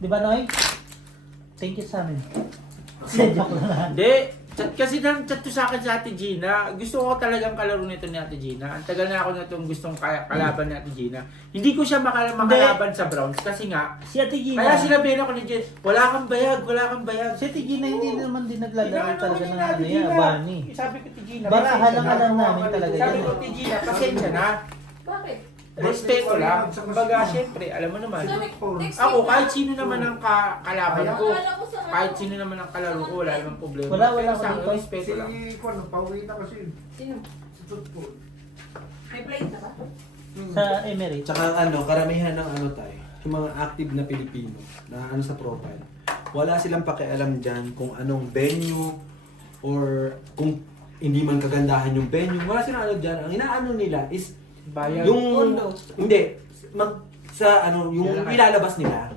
Di ba, Noy? Thank you sa amin. Joke lang. Hindi. Kasi chat to sa akin sa Ate Gina. Gusto ko talagang kalaro nito ni Ate Gina. Ang tagal na ako na itong gustong kalaban ni Ate Gina. Hindi ko siya makalaban sa Browns kasi nga, Si Ate Gina. kaya sinabihin ako ni Jen, wala kang bayag. Si Ate Gina hindi naman din naglalaro talaga ng ano Gina. yan, Bani. Sabi ko Ate Gina. Barahan lang alam namin talaga Sabi yan. ko Ate Gina, pasensya na. Bakit? Respeto lang. Kumbaga, syempre, alam mo naman. Ako, kahit sino naman ang kalaban ko, kahit sino naman ang kalaro ko, wala namang problema. Wala Pero sa dito. akin, respeto lang. Kuan, pauwi na kasi. Sino? Sa football. May plate na ba? Sa Emirates. Tsaka karamihan ng tayo, yung mga active na Pilipino na sa profile, wala silang pakialam dyan kung anong venue or kung hindi man kagandahan yung venue. Wala silang dyan. Ang inaano nila is Bayad. yung, hindi, yung ilalabas nila.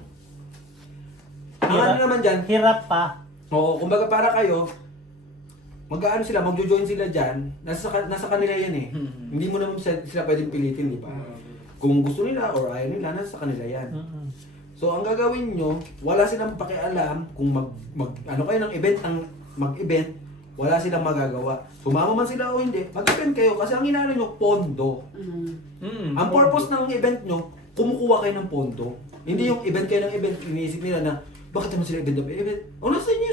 Ang ano naman dyan, Hirap pa. oo, kumbaga para kayo, mag-ano sila, magjo-join sila dyan, nasa kanila yan eh. Hindi mo naman sila pwedeng pilitin, di ba? Kung gusto nila or ayaw nila, nasa kanila yan. So, ang gagawin nyo, wala silang pakialam kung ano kayo ng event, mag-event, wala silang magagawa. Sumama man sila o hindi, mag-event kayo kasi ang inaano nyo, pondo. Ang purpose ng event nyo, kumukuha kayo ng pondo. Hindi yung event kayo ng event, iniisip nila na, bakit naman sila event ng event? O nasa inyo,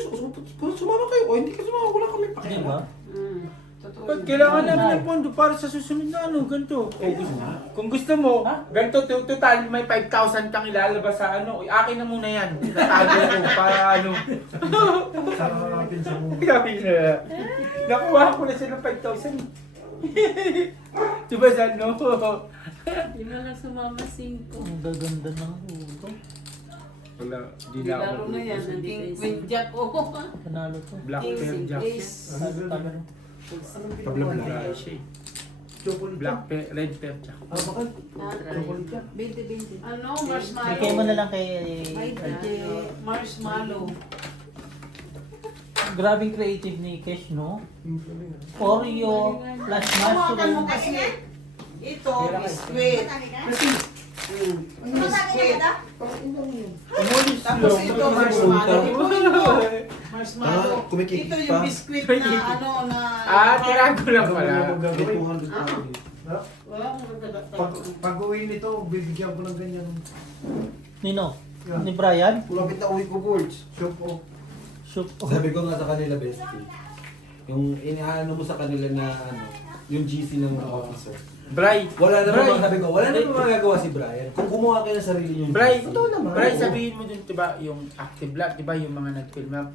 sumama kayo o hindi ka sumama, wala kami pakialam. Di ba? Totoo. Pag kailangan namin ng pondo para sa susunod na ganito. Kung gusto mo, ganito, total, may 5,000 kang ilalabas sa akin na muna yan. Tatago ko para Sama natin sa muna. Sabi na, nakuha ko na siya ng 5,000. Diba sa Di mo lang sumama 5. Ang gaganda ng ulo. Wala, di Di na ako. laro na yan. King Queen Jack. Oh. Panalo to. Black King Pearl Jack. Ace. Panalo. Pabla siya eh. Chocolate. Black Pearl, Red Pearl Jack. Bakit? Chocolate yan. 20. Ano? Marshmallow. Bigay mo na lang kay... Marshmallow. Grabing creative ni Kesh, no? Oreo plus Hawakan mo mushroom. kasi. Ito, biskuit. Biskuit. Umulis Tapos lang. ito, marshmallow. Ipunin mo. Marshmallow. Kumikikip Ito pa. yung biskuit na Tirago lang pala. May 200 pa. Wala akong magdadagdag. Pag-uwi nito, bibigyan ko ng ganyan. Nino? Ni Brian? Kulapit na uwi ko, Gorge. Shop o. Shoot. Sabi ko nga sa kanila, bestie, yung inaano mo sa kanila na yung GC ng officer. Bray, Wala Bray. naman, sabi ko, wala naman magagawa si Brian. Kung gumawa kayo ng sarili yung Bray, GC. Totoo naman. Bray, Oo. sabihin mo dun, diba, yung active blood, diba, yung mga nag-film up.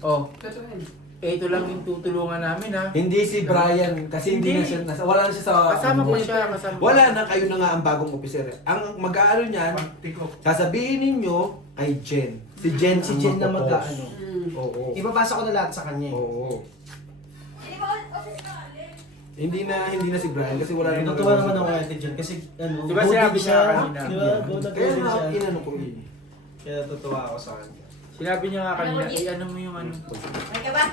Oh, Totoo yun. ito lang yung tutulungan namin ha. Hindi si Brian, kasi hindi na siya, wala na siya sa... Kasama ko siya, kasama. Wala na, kayo na nga ang bagong officer. Ang mag-aano niyan, Tikok. sasabihin ninyo kay Jen. Si Jen, Si Jen na magpo-post. mag-aano. Oo. Ibabasa ko na lahat sa kanya. Oo. Hindi na si Brian kasi wala na Natuwa naman ako kay Jen kasi ano, Diba go sinabi din niya siya. kanina? Di ba? Go na go Kaya din nga, siya. inano ko yun. Kaya tutuwa ako sa kanya. Sinabi niya nga kanina, ano mo yung ano. May ka ba?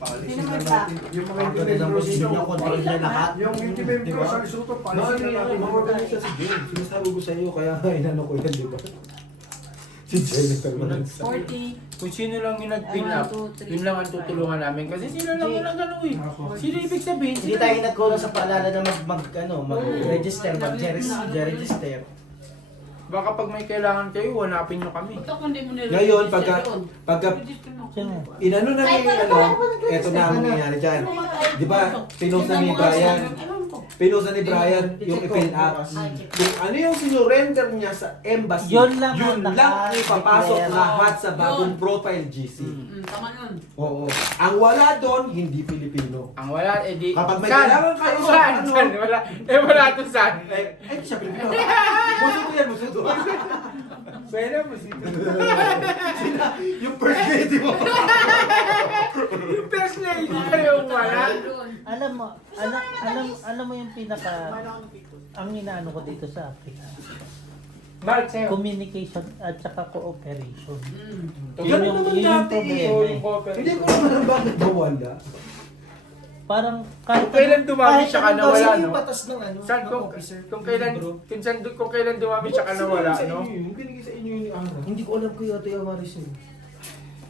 Paalisin na natin. Yung mga Ang ganda ng posisyon niya, dito. control niya lahat. Yung hindi membro Diba? sa Lesotho, paalisin na natin. Ma-organize si Jen. Sinasabi ko sa iyo, kaya inano ko yan, di ba? Si Jennifer Manansa. 40. Kung sino lang yung nag-pin up, 1, 2, 3, yun lang ang tutulungan namin. Kasi sino lang yung nag-ano eh. Sino ibig sabihin? Hindi tayo nagkulang sa paalala na mag-register, mag-register. Baka pag may kailangan kayo, hanapin nyo kami. Ito kung di mo nila. Ngayon, pagka Sino? inano na ni, eto na ang nangyayari dyan. Di ba, pinost na ni Brian, pinost na ni Brian yung i-fill up. Kung ano yung sinurrender niya sa embassy, Yun lang yun ang lang ipapasok naka-declare. lahat sa bagong Yun. profile GC. Tama yun. Oo. Ang wala doon, hindi Pilipino. Ang wala, edi... Kapag may saan? kailangan kayo, Saan? ano? Saan? Wala. Wala to saan. Ay, siya Pilipino. Muso ko yan, muso ko. Pwede mo si... Yung first lady mo. First lady kayo wala. Alam mo yung pinaka... Ang inaano ko dito sa Africa. Mark, sa'yo. Communication at saka cooperation. Ganun naman yun yung dati problema eh. eh. Hindi ko naman bakit bawala. Parang kahit Kung kailan dumami siya ka anong nawala, Kasi gawin- no? yung batas ng ano, Saan ng kung officer. kung kailan dumami siya ka nawala, Sa no? inyo yun, yung binigay sa inyo yun ni Ara. Hindi ko alam ko yung Ate Amaris yun.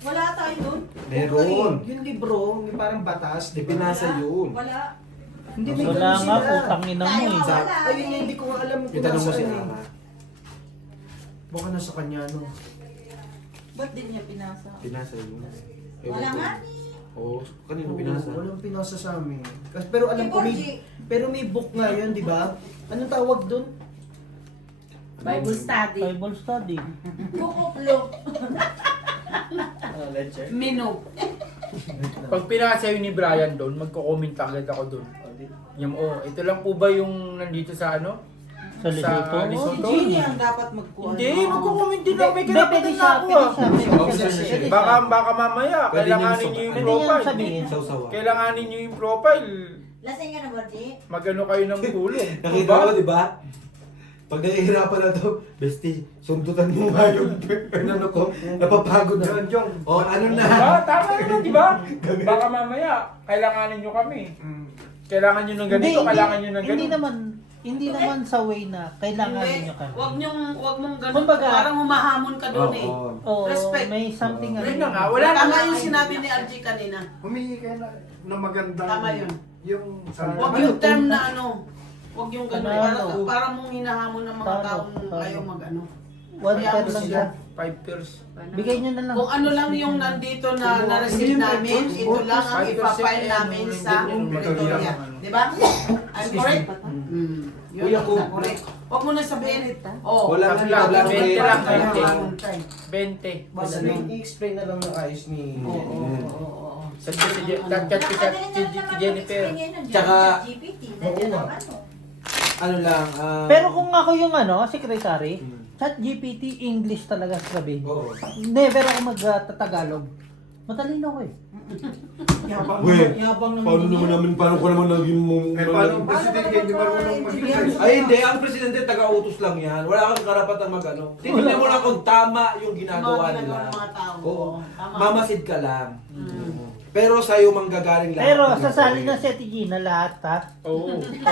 Wala tayo doon. Meron. Yung libro, may parang batas, Di di ba? pinasa yun. Wala. Hindi may Wala ganun nga, sila. putang ina mo Tayo eh. nga wala. Ayun nga, hindi ko alam kung Itanong mo si nasaan Ara. eh. Baka nasa kanya, no? Ba't din niya pinasa? Pinasa yun. Ewan Wala ko. nga. Oo, kanino Oo, pinasa? Walang pinasa sa amin. Pero alam ko, Borgie. pero may book nga yun, di ba? Anong tawag doon? Bible study. Bible study. Kukuplo. Lecture. Mino. Pag pinasa yun ni Brian doon, magko-comment agad ako doon. Yung, ito lang po ba yung nandito sa ano? Sa Lesotho. Lesotho? Si Genie ang dapat magkuhan. Hindi, magko-comment din ako. May Hindi, kailangan pwede din siya, ako pwede ah. siya. Pwede siya. Pwede Baka mamaya, Pwede kailanganin niyong niyo yung Pwede niyang profile. sabihin. Sausawa. Kailanganin niyo yung profile. Lasing ka na, Borgie? Magano kayo ng kulong. Nakita mo, di ba? Pag nahihirapan na to, bestie, sundutan mo nga yung ano ko, napapagod na. O, ano na? Diba? Tama naman, di ba? Baka mamaya, kailanganin nyo kami. Kailangan nyo ng ganito, kailangan nyo ng Hindi ganito. hindi naman sa way na kailangan niyo kami. Wag mong ganun. Kumbaga, Parang humahamon ka doon eh. Oo. Oo, Respect. may something Yun na nga, wala Tama na. yung sinabi ni RG kanina. Humingi kayo na magandang... Tama yun. Yung... Wag yung term na ano. Wag yung ganun. Ano? Para mong hinahamon ng mga Tama, taong tama. ayaw mag-ano. One Kaya pair mo lang sila. siya. 5 years. Bigay niyo na lang. Kung ano lang yung nandito na na-receive namin, ito lang ang 5% ipafile namin sa Pretoria. Di ba? I'm correct? Yun Kuya ang ko. correct. Huwag mo na sabihin. Oh, Wala Sabi nga, lang, wala 20 lang, nga. 20. Basta i-explain na lang ng ayos ni... Oo. Sa si Jennifer. Tsaka- GPT. Oo nga. Ano lang, Pero kung ako yung secretary, Hmm. chat GPT English talaga sabihin. Oo. Never ako mag-Tagalog. Matalino ko eh. Yabang Wait, yabang paano naman, paano ko naman naging Eh, paano ang presidente hindi marunong mag-English? Ay hindi, ang presidente taga-utos lang yan. Wala kang karapatang mag-ano. Tingnan mo lang kung tama yung ginagawa Mga nila. ginagawa ng mga tao. Oo. Tama. Mamasid ka lang. Pero sa'yo manggagaling lahat. Pero ng sasali na gagawin. si Ate Gina lahat ha. Oo. Oh. Si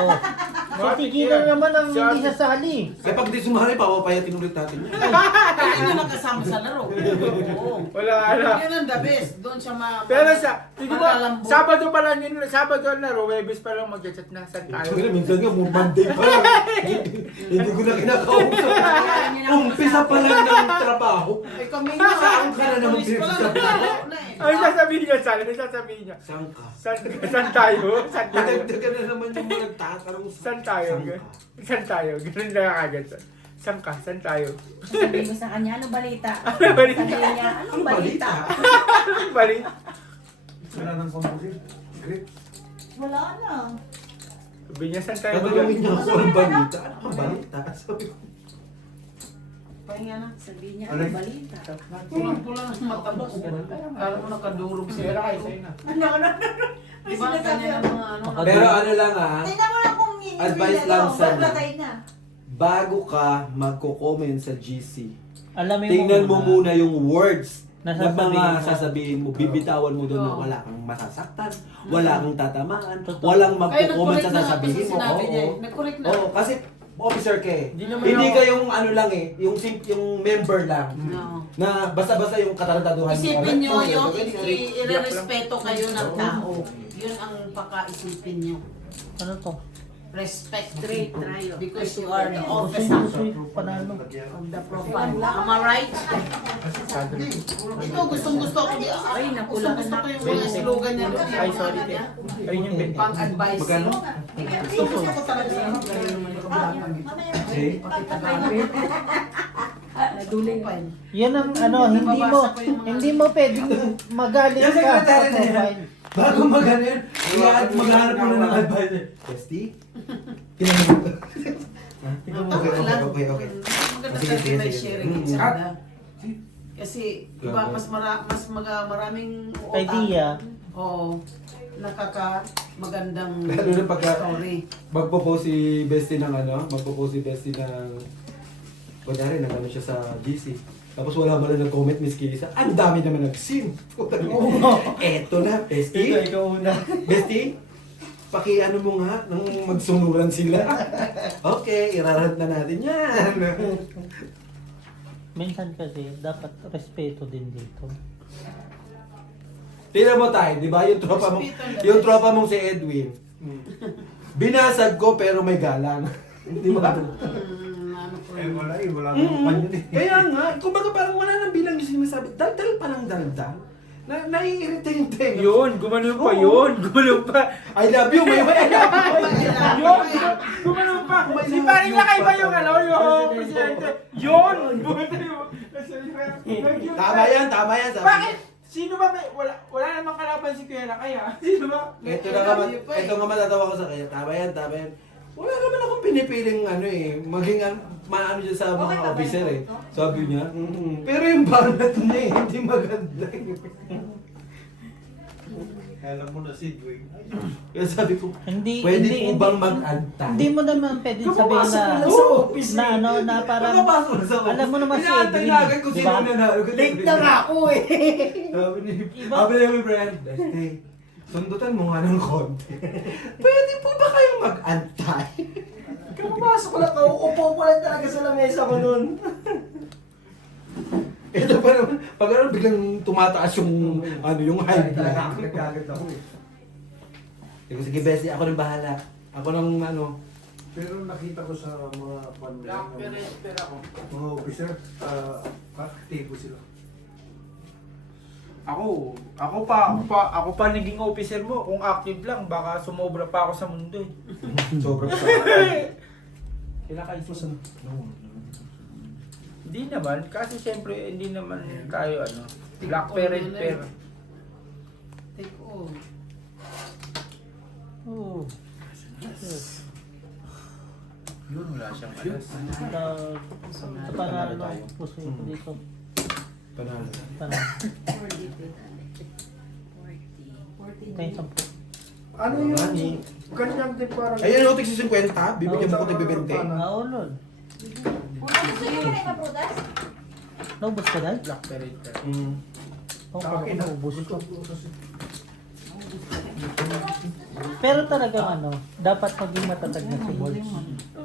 Ate Gina naman ang hindi sasali. Kaya pag di sumali, papapayatin ulit natin. Hindi na nakasama sa laro. Oo. Wala, wala. Yun ang the best. Doon siya Pero tingnan mo, Malalambot. Sabado pa lang yun, Sabado na, Webes pa lang mag-chat na saan tayo. Minsan nga, Monday pa lang. Hindi ko na kinakausap. Umpisa pa lang ng trabaho. Ay kami nga. Saan ka na naman Police pa lang, pinagsasabi? naglalaro na eh. Ay, sasabihin niya, sasabihin niya. Saan ka? Saan tayo? Saan tayo? Dadagdagan na naman yung mga nagtatanong. Saan tayo? Saan tayo? Ganun lang agad. Saan ka? Saan tayo? Sabihin mo sa kanya, ano balita? Ano balita? Sabihin niya, anong balita? Balik. Wala nang composite. Great. Wala na. Sabi niya, saan tayo? Tatanungin niya ako ang balita. Ano ang balita? Sabi ko, Pahinga na. Sabihin niya, Alay. anong balita? Pulang-pula ng matabos. Kala mo nakadurog siya. Ano? Di ba kanya ng mga ano? pero ano lang Tingnan mo lang kung Advice lang sana. Batay na. bago ka magko-comment sa GC, Alamin tingnan mo muna yung words Na na sasabihin mga mo. sasabihin mo, bibitawan mo doon na Oo. wala kang masasaktan, wala kang tatamaan, Totoo. walang Kaya magko-comment nag-correct sa na sasabihin mo. sinabi niya eh. Oo. Nag-correct na. Oo, kasi officer ka eh. Hindi naman Hindi ako- ka yung ano lang eh, yung member lang. No. Na basta-basta yung katarantaduhan mo. Isipin nyo Oo, yung ganun. i-respeto kayo ng tao. Yun ang paka-isipin nyo. Ano to? Respect. Straight tayo. Because you are the Sweet, officer sweet, panalo. of the profile. Am I right? Ito, gustong-gusto ko. Ay, nakulangan Gusto na. ko yung mga slogan niya. Ay, sorry. Ayun yung benta. Pang-advise. Magkano? Gusto ko talaga siya. Okay. Naduling pa. Yan ang hindi mo pwedeng magalit Yung ka sa secretary na yan. profile. Bago mag-ano, maghanap mo na ng advisor. Bestie? Tinanong ko. Okay. Maganda Sige, talaga sige, may sige. sharing Mm. each other. Kasi, di ba, maraming utak. Idea. Oo. Magandang Lalo na pagka- story. Magpo-post si Bestie ng kunyari, nag-ano siya sa GC. Tapos wala man lang nag-comment, Miss Kisa. Ang dami naman nag-sim. Eto na, Bestie. Ikaw una. Bestie, Paki-ano mo nga, nang magsunuran sila. Okay, irarad na natin yan. Minsan kasi, dapat respeto din dito. Tingnan mo tayo, di ba? Yung tropa mong si Edwin. Binasag ko pero may galang. Di ba? Ano ko Eh, wala namang panyo eh. Kaya nga, kumbaga parang wala nang bilang yung sinasabi. Daldal pa ng daldal. Naiirita yung tenga. Yun, gumanon pa Oo. yun. Gumanon pa. I love you, may I love you. Yun, gumanon pa. Si paring lakay ba yung ano, yung presidente? Yun! Tama yan, sabi Bakit? Sino ba may, wala namang kalaban si Kuya Lakay ha? Sino ba? Ito nga matatawa ko sa kanya. Tama yan. Wala naman akong pinipiling maging maano dyan sa mga officer eh. Sabi niya. Pero yung banat niya eh, hindi maganda eh. Alam mo na si Dwayne. Kaya sabi ko, Hindi, pwede hindi, po bang mag-antay? Hindi mo naman pwede sabihin Kapapasok na, ko lang sa office na ano, na parang, Nakapasok na sa office. alam mo naman si Inaantay Edwin, na agad kung di sino ba? nanalo. Late na nga ako eh. Sabi ni Iba- Brian, Deste, sundutan mo nga ng konti. Pwede po ba kayong mag-antay? Kapapasok ko lang, kauupo ko lang talaga sa lamesa ko nun. Ito pa naman, pag ano, biglang tumataas yung, yung high blood. Nagkagad ako eh. Sige, Bessie, ako nang bahala. Ako nang Pero nakita ko sa mga mga officer, aktibo sila. Ako pa naging officer mo. Kung active lang, baka sumobra pa ako sa mundo eh. sobrang sa Kailangan kayo sa... Hindi naman, kasi siyempre hindi naman tayo black parent pair. Take all. oh, Yun, wala siyang alas. sa panalo, puso ko dito. panalo. Panalo. 40. Kaya 10. Ano yung ganyan din parang... Ayun, yung tig 50, bibigyan mo ko tig 20. Naulol. Gusto niyo ka rin maprutas? Naubos ka dahil? Black parent pair. Oo, Sa akin, naubos ko. Pero talagang dapat maging matatag na si Bolts.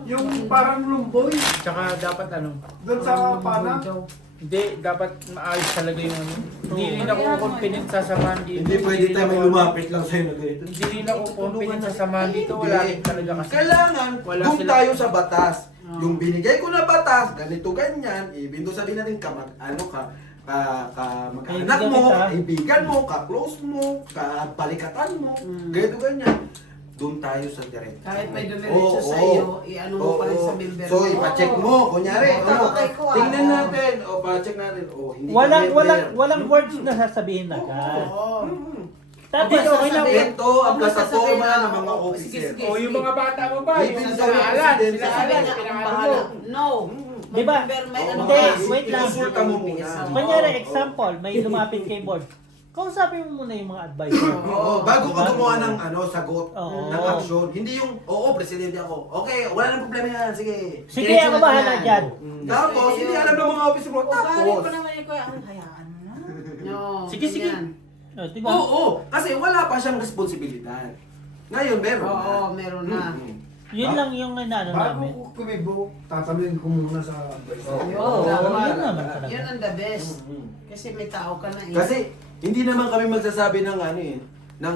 Yung parang lumboy, Tsaka dapat doon sa pana. hindi, dapat maayos talaga yung Hindi rin ako confident sa samahan dito. Hindi pwede tayo may lumapit lang sa'yo na ganito. Hindi rin ako confident sa samahan dito. Wala rin talaga kasi. Kailangan, Wala doon sila- tayo sa batas. Yung binigay ko na batas, ganito ganyan, even doon sabihin natin mag-anak mo, kaibigan mo, ka-close mo, kapalikatan mo, ganito ganyan. Doon tayo sa direct. Kahit may dumiretso sa iyo, i-ano mo pa rin sa member So, ipacheck mo, kunyari, tingnan natin, pa-check natin, hindi ka member. Walang words na sasabihin na agad. Oo. Tapos, Hindi, okay na. sasabihin- Ito ang Huwag mo plataforma sasabihin na, ng mga oo, officer. sige, sige. O yung mga bata mo ba? Even Yung sa sinahalan, president, sinahalan, Sasabihin niya, akong pinangalan bahala. mo. No. Di ba? Member, may ano Hindi, ka. wait lang. Ikonsulta mo muna. Kunyari, example, may lumapit kay board. Kausapin mo muna yung mga advisor. Oo, bago ka gumawa ng sagot, Oo. ng action. Hindi yung, presidente ako. Okay, wala nang problema yan, sige. Sige, Diretso ako na bahala yan. dyan. Tapos, hindi alam ng mga officer mo. O, galing Tapos, pa naman yung kuya. Ang hayaan mo na. No. Sige, sige. ganyan. Diba? oo, kasi wala pa siyang responsibilidad. Ngayon, meron na. Oo, meron na. Yun lang yung inaano Bago namin. ko kumibo, tatanungin ko muna sa advisor. Yun, Oo, tama. yun naman talaga. Yun ang the best. Kasi may tao ka na eh. Kasi, hindi naman kami magsasabi ng ng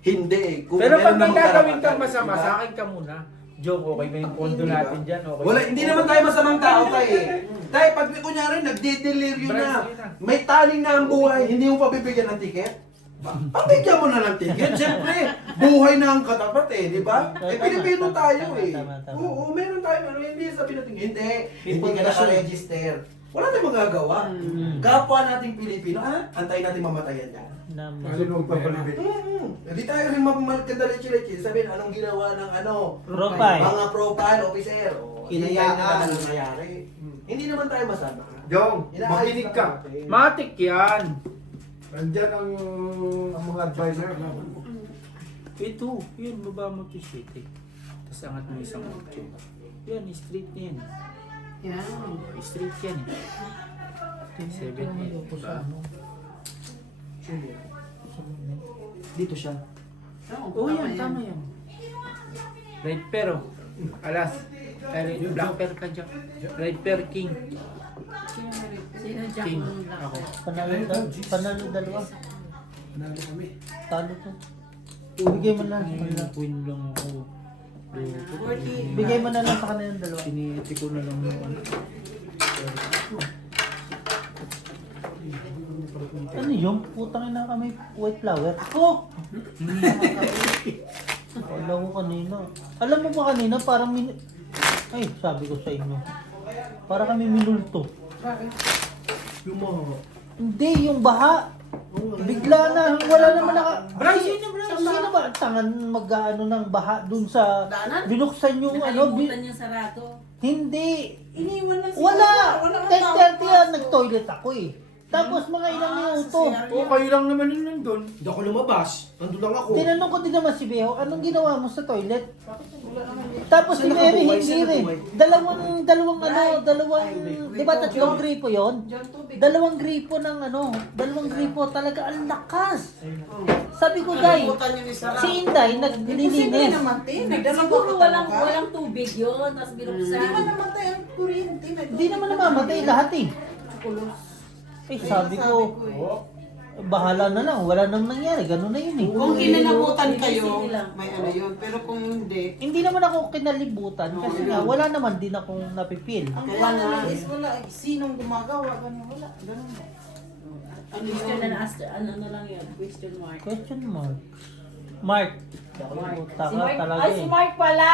hindi eh. Kung Pero pag meron may namang gagawin karapatan, kang masama, diba? sa akin ka muna. Joke, okay ba yung pondo Diba? natin dyan? Okay. Wala, hindi naman tayo masamang tao tayo eh. Tayo, pag kunyari, nagdi-deliryo na, may taling na ang buhay, hindi mo pa bibigyan ng ticket? Pabigyan mo na ng ticket. Siyempre, buhay na ang katapat eh, di ba? Eh, Pilipino tayo eh. Tama. Oo, meron tayo, hindi sabi natin, hindi ka naka-register. Wala tayong magagawa. Kapwa nating Pilipino, antayin natin mamatayan yan. Kasi nung papalibig. Hindi tayo rin magkandalichi-lechi. Sabihin, anong ginawa ng Profile. mga profile officer. Hinayaan. Hinayaan na nangyayari. Hindi naman tayo masama. Jong, Inaayos makinig lang ka. natin. Matik yan. Nandyan ang mga advisor. Ito, yun, baba mo to shit eh. Tapos angat mo isang otso. Yan, straight yan. Yan. Straight yan eh. 7, 8, diba? Dito siya. Oo, Oo yan, tama yan. Red pear, oh. Alas. Black pear ka dyan. Red pear king. Sino King. Jack? Ako. Panalo dalawa. Nalo kami. Talo to. Bigay mo na. Queen lang ako. 40. Bigay mo na lang sa kanilang dalawa. Siniti ko na lang yung ano. Ano yung putang ina kami white flower? Ako! Alam ko kanina. Alam mo ba kanina parang ay, sabi ko sa inyo. Para kami minulto. Yung mga... Hindi, yung baha. Bigla na, wala naman Bryce, yun na, Bryce. Sino ba? Tangan mag-ano ng baha dun sa... Daanan? Binuksan yung ano. Nakalimutan yung sarado. Hindi. Iniwan na Wala. Wala kang 10:30 tao yan, pasok. nag-toilet ako eh. Tapos mga ilang minuto. Oo, kayo lang naman yun nandun. Hindi ako lumabas. Nandun lang ako. Tinanong ko din naman si Beo, anong ginawa mo sa toilet? Tapos si Mary hindi rin. Dalawang di ba tatlong gripo yon? Dalawang gripo ng ano, dalawang gripo talaga ang lakas. Sabi ko, Day, Kalimutan yun ni Sarah. si Inday Posible naglilinis. naman, Tin. Siguro walang tubig yun, tapos binuksan. Hindi ba namatay ang kuryente? Hindi naman namamatay lahat eh. Eh sabi ko, bahala na lang, wala nang nangyari, gano'n na yun eh. Kung kinalabutan kayo, Sige lang. may ano yun. Pero kung hindi, Hindi naman ako kinalibutan kasi nga wala naman din akong napipil. ang plan is wala. Sinong gumagawa? Ganun, wala. Ganun. Ano Question yun? na ano na lang yun, question mark. Question mark. Mark. Puta Si ka Mark, talaga ay si eh. Mark pala!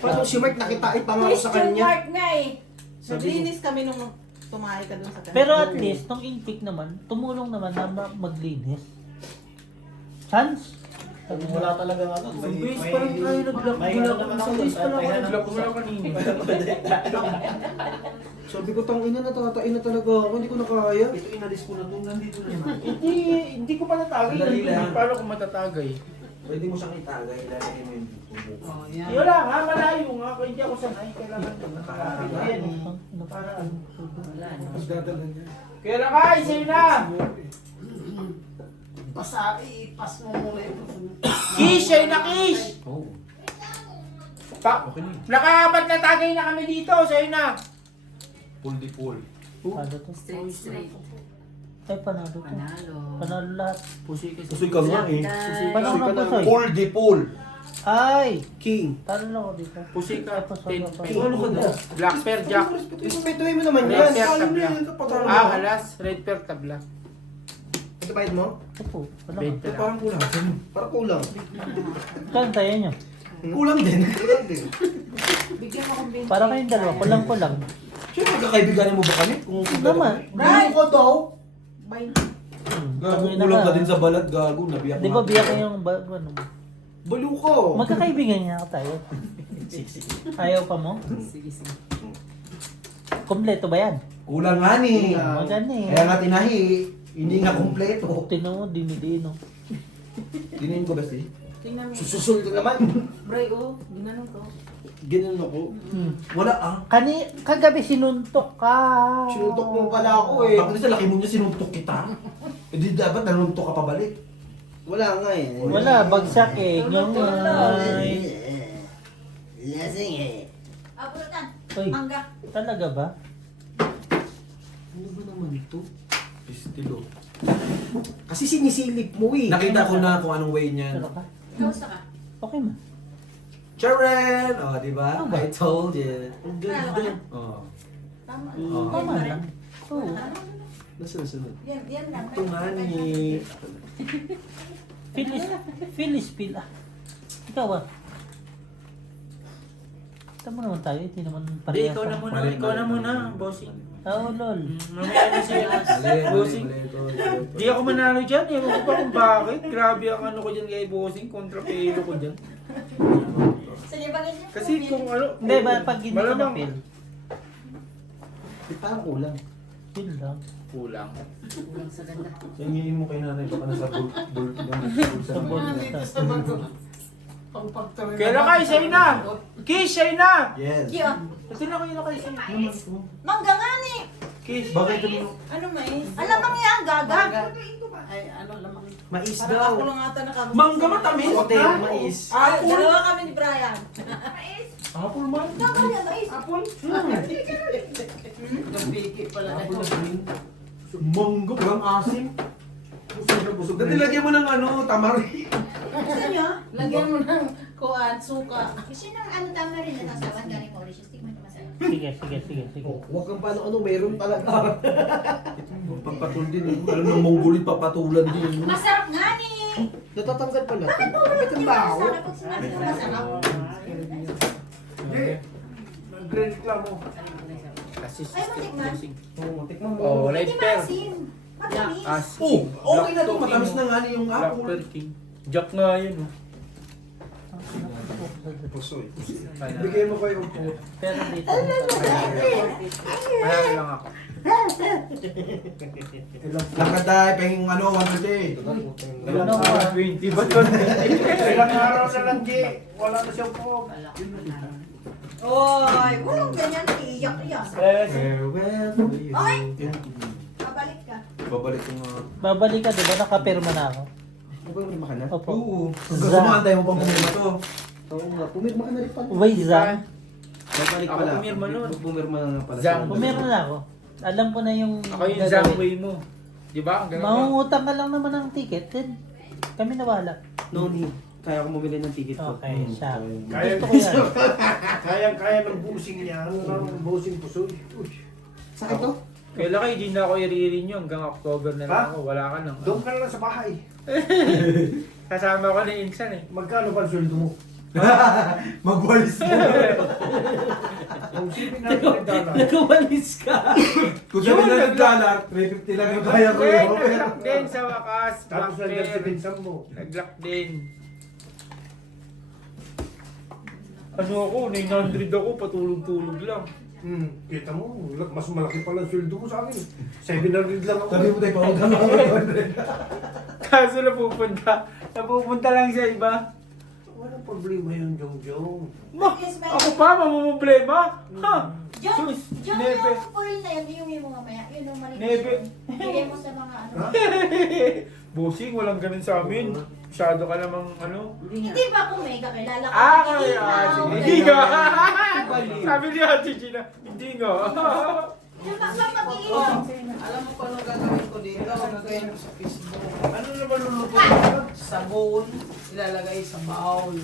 Paano si Mark nakitain pa nga ako sa Question kanya? mark nga eh. Naglinis kami nung tumahay ka dun sa kanya. Pero at least, nung intake naman, tumulong naman na maglinis. Chance? Wala talaga nga doon. Ang base parang tayo nag-lock. may Wala ano ka naman sa ako base doon, pala ako may ano nag-lock. ako Wala sa- kanina. Sabi ko, tangina na, tatayin na talaga ako. Hindi ko na kaya. Ito inalis ko na doon. Nandito na naman. Hindi ko pa natagay. Sandali lang. Paano ko matatagay? Pwede mo siyang itagay. Ilalagay mo yung tubo. Oh, yan. Wala nga, malayo nga. Kaya hindi ako sanay. Kailangan ko nakalapit. Ayan eh. Para ano. Wala. Tapos dadala niya. Kaya lang ay, sa'yo na! Basta ipas mo muna ito. Kish! Sa'yo na, Kish! Oh. Okay na. Nakaapat na tagay na kami dito. Sa'yo na. Pull di pull. Panalo to. Straight. Ay, panalo to. Panalo. Panalo lahat. Pusi kasi. Pusoy ka nga eh. Panalo na pusoy. Pull di pull. Ay! King. Talo na ako dito. Pusi ka. Pusoy ka pa. Ano ka na? Black pear, Jack. Respetuhin mo naman Red yan. pear, Paano tabla. na yan? Patalo Ah, mo. halas. Red pear, tabla. Ito bayad mo? Ito po. Wala Bait ka. ka lang. Parang kulang. Parang kulang. Saan tayo nyo? Kulang din. Kulang din. Bigyan mo kong 20. Para kayong dalawa. Kulang. Siyempre, magkakaibiganan mo ba kami? Kung Naman. Right! ko daw. 20. Gago, Tangina kulang ka ka. din sa balat, gago. Nabiyak Di ba biyak yung ano? Baliw ka. Magkakaibigan niya ako tayo. Ayaw pa mo? Sige. Kompleto ba yan? Kulang nga ni. Maganda eh. Kaya nga tinahi, hindi nga kompleto. Tinan mo, dinidino. Dinin ko basti. Tingnan mo. Sususul ka naman. Bray, oh. Ginanong ko. Ganun ako. Wala ah. Kagabi sinuntok ka. Sinuntok mo pala ako eh. Bakit sa laki mo niya sinuntok kita? E di dapat nanuntok ka pabalik. Wala nga eh. Wala, bagsak eh. Yung Lasing eh. Abutan. Uy, Mangga. talaga ba? Ano ba naman ito? Pistilo. Kasi sinisilip mo eh. Nakita ko na kung anong way niyan. Ano ka? Kamusta ka? Okay man. Sharon! Oh, di ba? Ano ba? I told you. Ang Nanalo ka na? Oh. Tama. Oh. Tama lang. Oo. Nasunod. Yan lang. Ito nga ni... Phyllis Phil. Ikaw ah. Tama naman tayo. Hindi naman Hindi, parehas. ikaw na ah. muna. Mali, Ikaw na mali, muna, mali. bossing. Oo, lol. Mamaya na siya. Bossing. Di ako manalo dyan. Ewan ko pa kung bakit. Grabe ang ano ko dyan kay bossing. Kontra pelo ko dyan. Sige, bakit niyo? Kasi kung ano... Hindi ba pag hindi ko na malamang- feel? Parang kulang. Feel lang. Kulang. Kulang sa ganda. Hingin mo kay nanay, baka nasa bulsa Sa naman. bulsa. Nanitis naman ko. Pang factory. Kailan kayo? Sa'yo na! Kish, sa'yo na! Yes. Kiyo. Ito na kayo na kayo sa'yo. Mangga nga ni. Kiss. Bakit ito? Ano mais? Alam mo yan, gaga. Ay, ano lamang. Mais Parang daw. ako lang ata nakagusto. Mangga matamis? Hotel, mais. Ay, dalawa kami ni Brian. Apple man. Gaga yan, mais. Apple. Nagpiki pala na Apple ito. na green. Mangga, parang asim. Busog na busog. Dati lagyan mo ng tamari. Gusto nyo? Lagyan mo ng kuwan, suka. Gusto nyo ano tama rin na nasawan galing Mauritius. Tingnan ko masarap. Sige. Huwag kang paano mayroon talaga. Papatul din. Alam ng Mongolit papatulan din. Masarap nga ni. Natatanggal pala. Bakit po Bakit ang baho? masarap pag sinabi ko masarap? Hindi. Nagre-reklamo. Kasi Ay, matikman. Oo, tikman mo. Oh, red Hindi pear. maasim. Matamis. Oh, okay na to. Matamis na nga ni yung Black apple. Pear King. Jack nga yun, oh. Pusoy. Kaya na. Bigyan mo kayo po. Pero dito. Kaya lang ako. Nakatay, pahing 120. Ano ba? 20 ba yun? Ilang araw na lang, G. Wala na siyang po. Oy, walang ganyan. Iiyak-iyak. Farewell to you. Ay! Babalik ka. Babalik ko nga. Babalik ka, di ba? Nakapirma na ako. Pumirma ka na? Opo. Oo. Hanggang sumantay mo pang pumirma to. Oo nga, pumirma ka na rin pala. Wait, Zang. Babalik Ako pala. pumirma nun. Pumirma nga pala. Zang. Pumirma na ako. Alam ko na yung Ako yung Zangway mo. Di ba? Ang ganun ba? Mangungutang ka lang naman ng ticket, then kami nawala. No need. Kaya ko bumili ng ticket ko. Okay, siya. Kaya- Gusto ko yan. Kaya ng busing niya. Ano ng busing pusoy? Uy. Sakit to? Kailan kayo, di na ako i-renew hanggang October na lang Ha? ako. Wala ka nang. Doon ka na lang sa bahay. Kasama ko ni Insan eh. Magkano ba ang sweldo mo? Magwalis mo. Kung sipin natin ang dollar. Nagawalis ka. Kung sabi na $3, 350 lang yung kaya ko yun. Nag-lock din sa wakas. Tapos Black nandiyan si Pear. Vincent mo. Nag-lock din. Ano ako, 900 ako, patulog-tulog lang. Kita mo, mas malaki pala ang sweldo mo sa akin. 700 lang ako. Sabi mo tayo, pawag ka na Kaso napupunta lang sa iba. Walang problema yun, Jong. Yes, ma'am. Ako pa, mamumblema? Ha? John, Sus, John, nebe. yung foil na yun, yung mo mamaya. Yun yung maliit. Nebe. Bigay mo sa mga ano. Bossing, walang ganun sa amin. Masyado ka namang ano. Hindi ba kung may kakilala ko? Ah, Hindi kaya. ikaw. Hindi nga. Sabi ni Ate Gina, hindi nga. Yung mag-iinom. Alam mo pa anong gagawin ko dito? Gagawin ko sa Facebook. Ano naman luluto? Sabon, ilalagay sa bowl.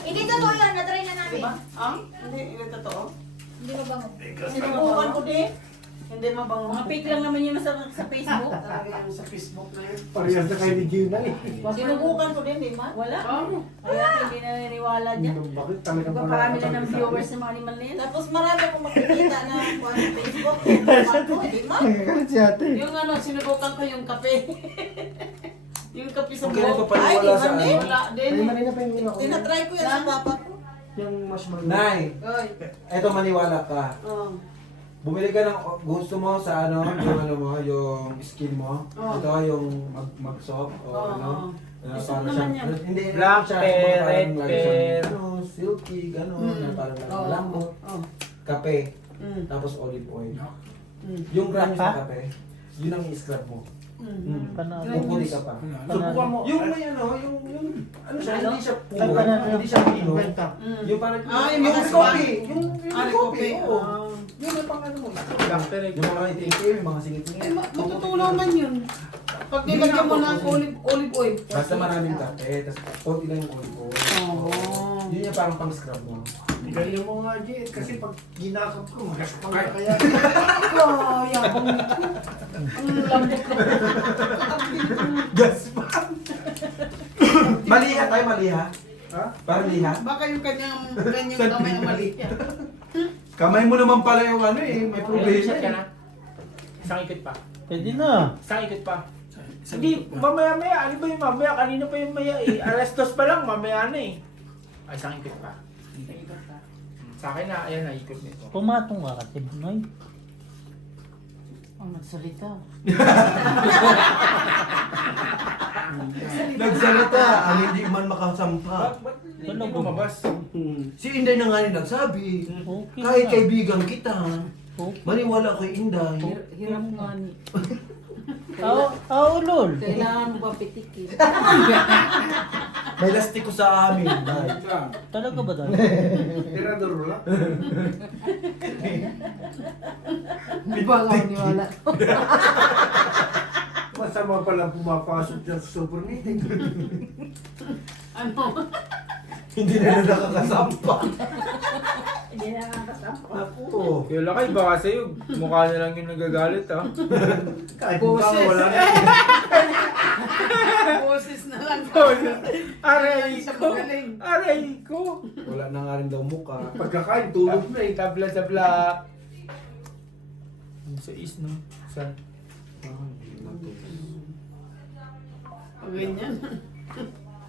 Hindi totoo yan, na-try na namin. Diba? Hindi totoo. Hindi mabango. Sinubukan ko din. Hindi mabango. Mga fake lang naman yun sa Facebook. Talaga yung sa Facebook na yun. Parehas na kayo ni Gina eh. Sinubukan ko din, di ba? Wala. Kaya hindi naniniwala dyan. Bakit talaga Diba parami na ng viewers ng mga animal na yan? Tapos marami akong makikita na kuha sa Facebook. Sinubukan ko, di ba? si ate. Yung ano, sinubukan ko yung kape. Yung kape sa Okay, buhok. nagpapaniwala Ay, di sa ba din? ano? Wala din. Ay, mali na pa yung ako. Tinatry ko yan sa papa ko. Yung marshmallow. Nay, Oy. eto maniwala ka. Oh. Bumili ka ng gusto mo sa yung skin mo. Oh. Ito yung mag-soft o Oo, ano. oo. Na Gusto parang ko naman yan. Hindi, Black siya, pear, parang red lagi siyang, pear. Ano, silky, gano'n. Mm. Na parang Oo. lambot. Oh. Kape, Mm. tapos olive oil. Mm. Yung granules Ha? na kape, yun ang i-scrub mo. Mm. Panalo. Pupuli ka pa. Subukan mo. Yung may ano, yung ano siya, Ano? hindi siya Ay, puro, panalo. hindi siya pino. Mm. Yung parang, Yung mga coffee. Yung Ay, coffee, kope. oo. Yun ang pang ano mo. Black Pear. Yung mga itim-itim, yung mga singit-singit. Eh, matutunaw man yun. Pag nilagyan mo ng olive oil. Basta maraming kape, tapos konti lang yung olive oil. Oo. Yun yung parang pang-scrub mo. Ganyan mo nga, G. Kasi pag ginakap ko, magaspang na kaya. Ay, yabang nito. Ang lambot na. Gaspang! Maliha tayo, maliha. Ha? Parang liha. Baka yung kanyang kamay ang mali. Kamay mo naman pala yung ano eh, may problema Shot ka eh. na. Isang ikot pa. Pwede na. Isang ikot pa. Hindi, mamaya-maya. Ano ba yung mamaya? Kanina pa yung maya eh. Alas 2 pa lang, mamaya na eh. Ay, isang ikot pa. Sa akin na, ayan na, ikot nito. Pumatong ka kasi, Noy. Ang nagsalita. Nagsalita, ang hindi man makasampa. Ba't hindi lumabas? Si Inday na nga rin nagsabi, Okay kahit na. kaibigan kita, Oh. Maniwala kay Inday. Hirap nga ni. Lol. Kailangan mo ba pitikin? May lastik ko sa amin, Inday. Talaga ba dahil? Tirador lang. Di ba nga maniwala? Masama pala pumapasok dyan sa supermeeting. Ano? Hindi na nakakasampa. Hindi na nakakasama. Ako. Kaya lakay, baka sa'yo, mukha na lang yung nagagalit ha. Kahit mukha mo, wala na. Boses na lang. Aray Sa ko! magaling. Aray ko! Wala na nga rin daw mukha. Pagkakain, tulog na eh. Tabla-tabla. Sa is, no? Sa... Pag ganyan.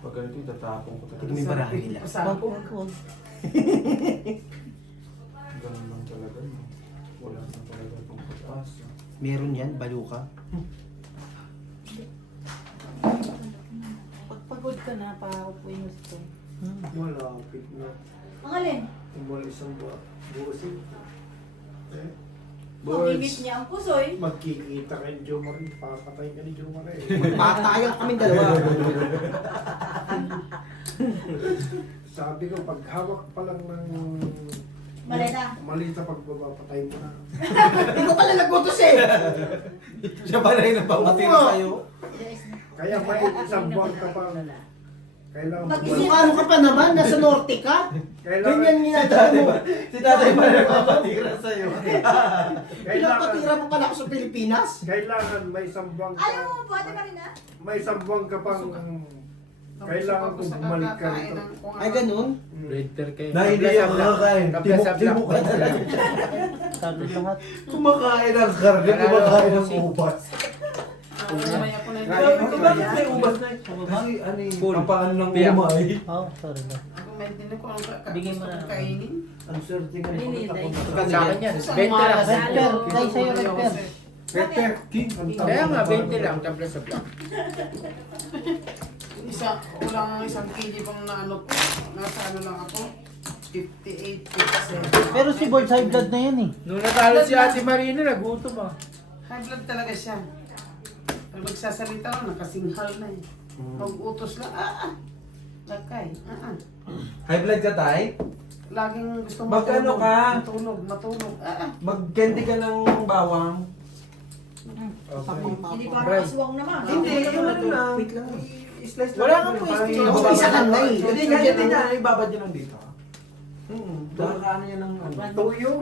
Pag ganito, itatapon ko. Ito may barahan nila. Pasabog. Ganun lang talaga. No? Wala na talaga itong pag-asa. Meron yan, baluka. Pag pagod ka na, paupuin mo ito. Malapit na. Ang alin? Umalis ang busin. Eh, Pag-ibig niya ang pusoy. magkikita kay Jo Marie. Papatay ka ni Jo Marie. Magpatayan kaming dalawa. Sabi ko, pag hawak pa lang ng... Maleta. Malita pagbabapatay mo na. Hindi ko pala nagbotos eh. Siya ba na rin nagpapatira sa'yo? Kaya may isang buwan ka pa. Kailangan Mag-isip. Ano ka pa naman? Nasa norte ka? Kailangan, Ganyan ginagawa mo. Si tatay pa na nagpapatira sa'yo. Pinapatira mo pala ako sa Pilipinas? kailangan may isang buwan ka. Ayaw mo, pwede pa rin ha? May isang buwan ka pang... Kailangan kung bumalik ka rito. Ay, ganun? Breader kayo. Na hindi ako nakakain. Timok ka talaga. Sabi lahat. Kumakain ng karne, kumakain ng ubas. Mamaya ko na Bakit may ubas na yun? Kasi ano yung papaan ng Piyak. umay. Oh, sorry na. Ako may din ko ang Bigyan mo gusto na. kong kainin. Ang swerte nga Hindi, ni hindi. Sa akin yan. Sa 20 lang. malas. Red per. Dahil sa'yo, red per. Peter, King, ang Kaya nga, tawag. 20 lang. Tabla sa block. Walang isang kg pang na ano ko. Nasa ano lang ako. 58, 57. Pero si Bolt high blood na yan eh. Nung natalo si Ate Marina, nagutom ah. High blood talaga siya. Pag magsasalita ko, nakasinghal na eh. Pag-utos lang, lakay, High blood ka, tay? Laging gusto Magkano ka? Matulog, Mag-candy ka ng bawang. Hindi Right. parang aswang naman. Hindi, yung ano lang. I-slice lang. Wala nga po, Parang is- yung- Isa ka na eh. Hindi, ganyan niya. Ibabad niya lang dito. Dahil niya ng ano. Tuyo.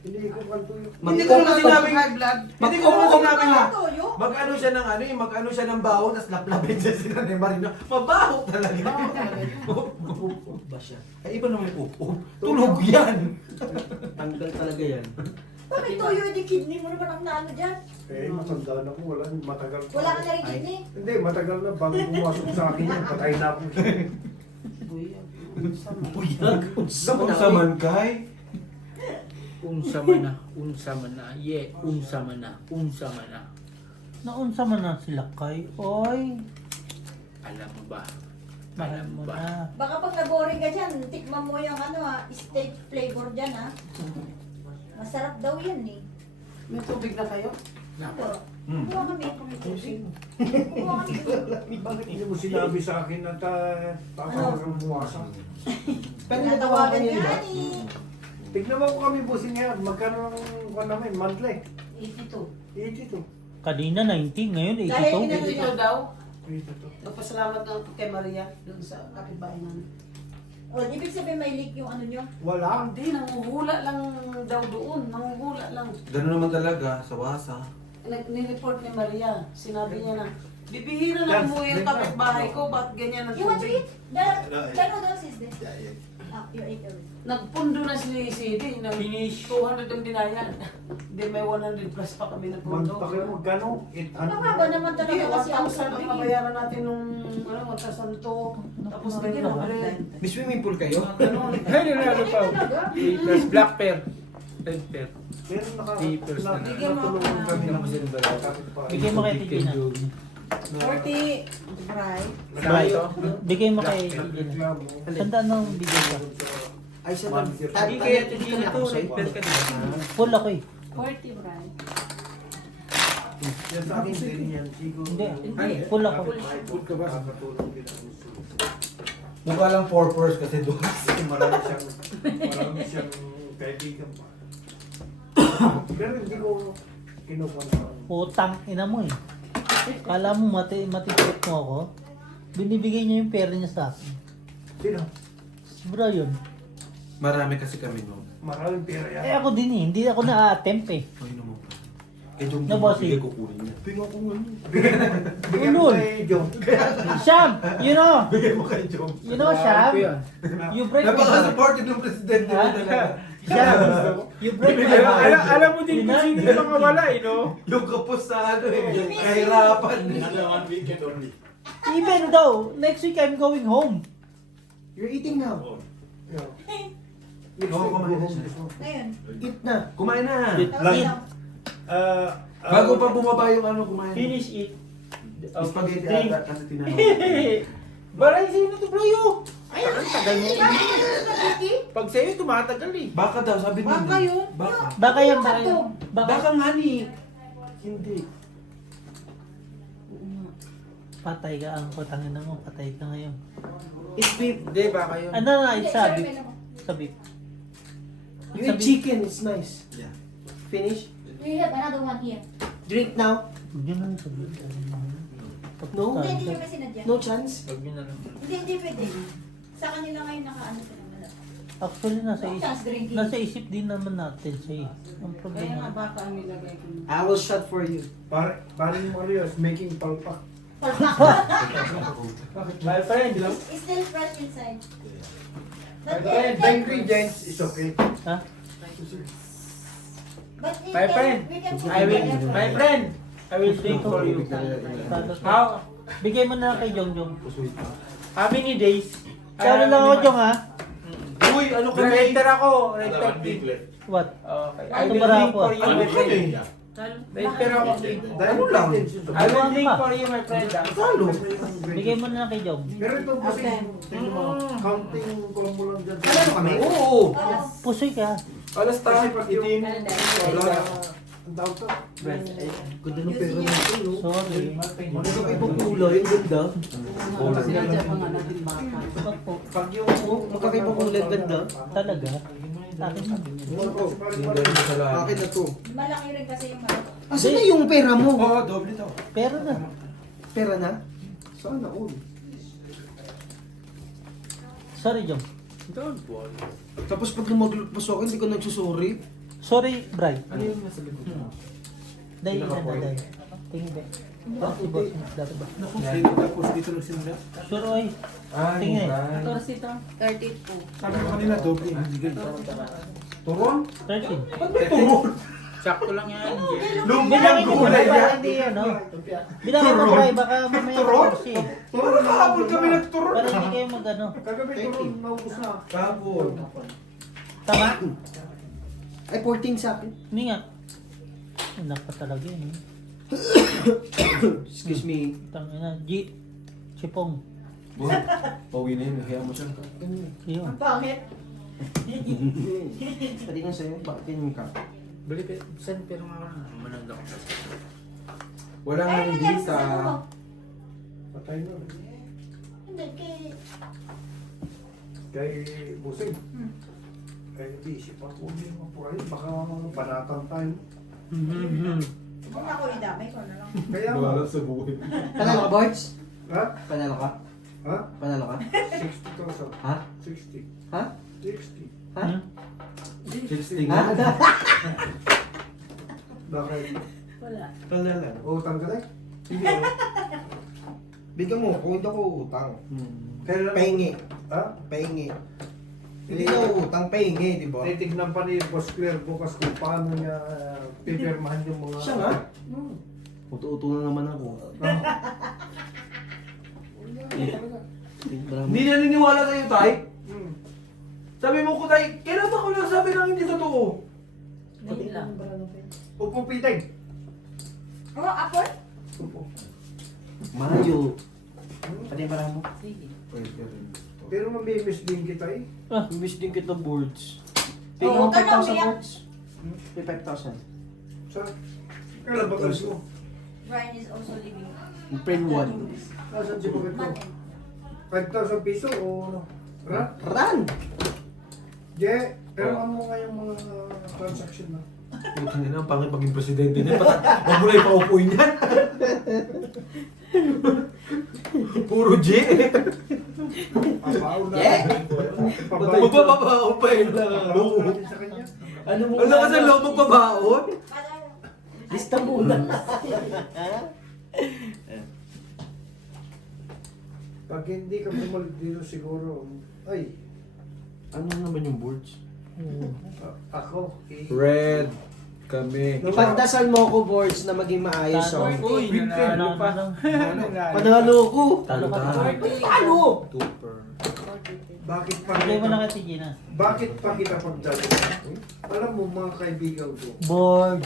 Hindi ko kan tuyo. Hindi ko naman sinabing... high blood. Hindi ko naman sinabing na. Toyo? Mag-ano siya ng ano, yung mag-ano siya ng bawang, tapos laplapin siya sila ni Marino. Mabaho talaga. Baho talaga yun. Ba siya? Ay, iba naman yung upo. Tulog yan. Tanggal talaga yan. Bakit toyo? Hindi kidney mo naman ang naano dyan. Eh, matanda na ko. Wala, matagal. Wala ka na rin kidney. Hindi, matagal na. Bago pumasok sa akin yan, patay na ako. Buyag. Sa man kay. Unsa man na, unsa man na. Yeah, unsa man na, unsa man na. Naunsa man na sila kay. Oy. Alam mo ba? Mahal mo na. Baka pag nag-boring ka dyan, tikman mo yung ano steak flavor dyan ha. Masarap daw yan eh. May tubig na kayo? Ito. Hmm. Kuha kami. Kuha kami. Bakit hindi mo sinabi sa akin na tatawag ang buwasan? Pero Natawagan natawagan niya, di ba? yan eh. Tignan mo ko kami busin nga. Magkano ang kuha namin? Monthly? 82. 82. Kanina 90, ngayon Dahil 82. inano Ito daw. 82. Nagpasalamat nga ako kay Maria doon sa kapitbahay namin. O, ibig sabihin may leak yung ano nyo. Wala. Hindi, nanguhula lang daw doon. Nanguhula lang. Gano'n naman talaga, sa wasa. Nireport ni Maria. Sinabi niya na, bibihira na umuwi ang kapitbahay ko, ba't ganyan ang You want to tubig? eat? The noodles is this. Ah, you ate already. Nagpundo na si CD, nag Finish. 200 ang binayan. Hindi, may 100 plus pa kami nagpundo. Magpakil mo gano'n? Mababa naman Hindi, talaga kasi ang 1,000 ang tubig. nabayaran natin nung, 1,000 to. Tapos bigyan ng May swimming pool kayo? Ganun. Ay, nanalo pa. Plus black pair. Red pair. Meron Papers na. natulungan kami Bigyan ng mo sila ba? Bigyan mo kay Tigina. 40. Right. Madami to? Bigay mo kay Tigina. Tandaan mo, bigay ka. Ay, siya Man, lang. Hindi kaya Tigina to. Red pair ka diba? Full ako eh. 40, Brian. Yan sa akin din yan. Siguro. Hindi. Full ako. Good ka ba? Nakatulong din ako. Mukha lang 4 kasi doon. Kasi marami siyang kaibigan pa. Pero hindi ko kinukontra. Utang ina mo eh. Kala mo matitip mo ako? Binibigay niya yung pera niya sa akin. Sino? Si Brian. Marami kasi kami no. Maraming pera yan. Eh ako din eh. Hindi ako na-attempt eh. Ay naman. Eh, yung Na, boss, bigay eh. ko kunin niya. Bigay ko nga. Bigyan mo Ulol. kay Jom. Sham! You know! Bigay mo kay Jom. You know, Sham? You break my heart. Napaka-supportive ng presidente mo Ha? talaga. Sham! You break my heart. Alam mo din kung sino yung mga wala eh, no? Yung kapos sa ano eh. Kahirapan. Even though, next week I'm going home. You're eating now. Next Oo, week, kumain na buhong siya. gusto. Ngayon. Eat na. Kumain na. Tapos lang. Bago pa bumaba yung ano, kumain. Finish it. Spaghetti Drink. ata kasi tinanong. Baray, sino to bro yo? Ay, ang tagal mo. Spaghetti? Pag sa'yo, tumatagal eh. Baka daw, sabi niya. Baka yun. Baka. Baka yan, baka yan. Baka. Baka nga ni. Hindi. Patay ka ang patangin mo. Patay ka ngayon. It's beef. Hindi, baka yun. Ano na, sabi. Sabi. You eat chicken, it's nice. Yeah. Finish. We have another one here. Drink now. Hindi na sabi. No? Hindi naman sinadya. No chance. Pag yun na lang. Hindi pwede. Sa kanila ngayon nakaano sila wala. Actually, Just drinking. nasa isip din naman natin siya eh. Ang Kaya nga problema. baka ang nilagay ko. I will shot for you. Parang yung ano yun, making palpak. My friend, It's still fresh inside. But The ingredients is okay. Ha? But My friend, we can my friend, I will drink for you. How? Bigay mo na lang kay Jong Jong. How many days? Tsaka lang ako Jong ha. Uy, ano ka Rater ako. Rater team. What? Okay. I Ano will ba drink ako? for you, Ano my ka friend. eh? Rater ako. Dahil Ano lang? I will drink for you, my friend. ah. Salo. Bigay mo na lang kay Jong. Pero ito kasi, tingnan mo, counting ko mo lang dyan. Ano kami? Oo. Pusoy ka. Alas tayo, itim. Wala. Ang tawag to? Ganda ng pera natin, no? Sorry. Magkakaibang kulay, ang ganda. Sinadya pa nga natin baka. Pag yung Magkakaibang kulay, ang ganda. Talaga? Akin na. Akin na to. Malaki rin kasi yung malaki. Asan na yung pera mo? Oo, doble to. Pero na. Pera na? Sana all. Sorry Jong. Tapos pag lumagpas ako, hindi ko nagsusorry. Sorry, Bray. Ano yung nasa likod mo? Dahil na dahil. Tingin ba? Si boss mo. Dati ba? Tapos dito nagsimula. Sure oy. Ah, Tingin. 14 ito. 32. Sabi ko kanina, doble. Turon? 13. Ba't may turon? Sakto lang yan. Bilangin mo gulay ba? yan. Hindi ano. Bilangin mo Bray. Baka mamaya Turon? kasi. Parang kahapon kami nagturon. Para hindi kayo mag-ano. kagabi ito naubos na. Kahapon. Tama? Ay, 14 sa akin. Hindi nga. Anak pa talaga yun. eh. Excuse me. Tangina. G. Chipong. Pauwi na yun, kaya mo siya. Yun. Ang pangit. Pwede nga sa'yo, bakit ganyan ka? Balik kayo. Saan pero nga mananda ko kasi. Wala nga Ay, hindi nangyari sa... sa mo. Patay na. Hindi, kay... Kay Busing. Kaya busy pa ako. Hindi mo po kayo. Baka panatang tayo. Kung ako idamay ko na lang. Kaya Wala nga. sa buhay. Panalo ka, Barts? Ha? Panalo ka? Ha? Panalo ka? 60,000. Ha? 60. Ha? 60. Ha? 16 Ha? na. Bakit? Wala. Panalo. Utang ka na? Hindi ako. Bigyan mo ako, hindi ako utang. Kailan? Pahingi. Ha? Pahingi. Hindi na utang, pahingi, di ba? Titignan pa ni Boss Claire bukas kung paano niya pipirmahan yung mga... Siya nga? Uto-uto na naman ako. Hindi naniniwala kayo, Tay? Hmm. Sabi mo ko, Tay, kailan ba ko lang sabi ng hindi totoo? Ngayon lang. Upo pitay. Oh, apple? Upo. Mayo. Pati para mo. Sige. Pwede rin. Pero mamimiss din kita eh. Miss din kita boards. Oo, Tingnan mo tanong 5,000 niya. boards. May 5,000. Sa, kailan ba kalis mo? Brian is also living. Friend one. Nasaan si bakit mo? Matin. 5,000 piso o ano? Ran? Run! Je, pero mo nga yung mga transaction na. Hindi na, ang pangit maging presidente niya. Huwag mo na ipaupuin yan. Puro J. Pabaon na. Yeah. Magpapabaon pa yun lang. Pabaon natin sa kanya. Ano mo? Ano ka sa loob magpabaon? Lista muna. Pag hindi ka bumalik dito siguro, ay, Ano naman yung boards? ako, Red. Kami. Ipagdasal mo ko, boards, na maging maayos. Oh. Uy, nanalo pa. Panalo ko. Talo ka. Talo! Super. bakit pa Bigay mo na kay Gina. bakit pa kita pagdalo? Alam mo mga kaibigan ko, Board.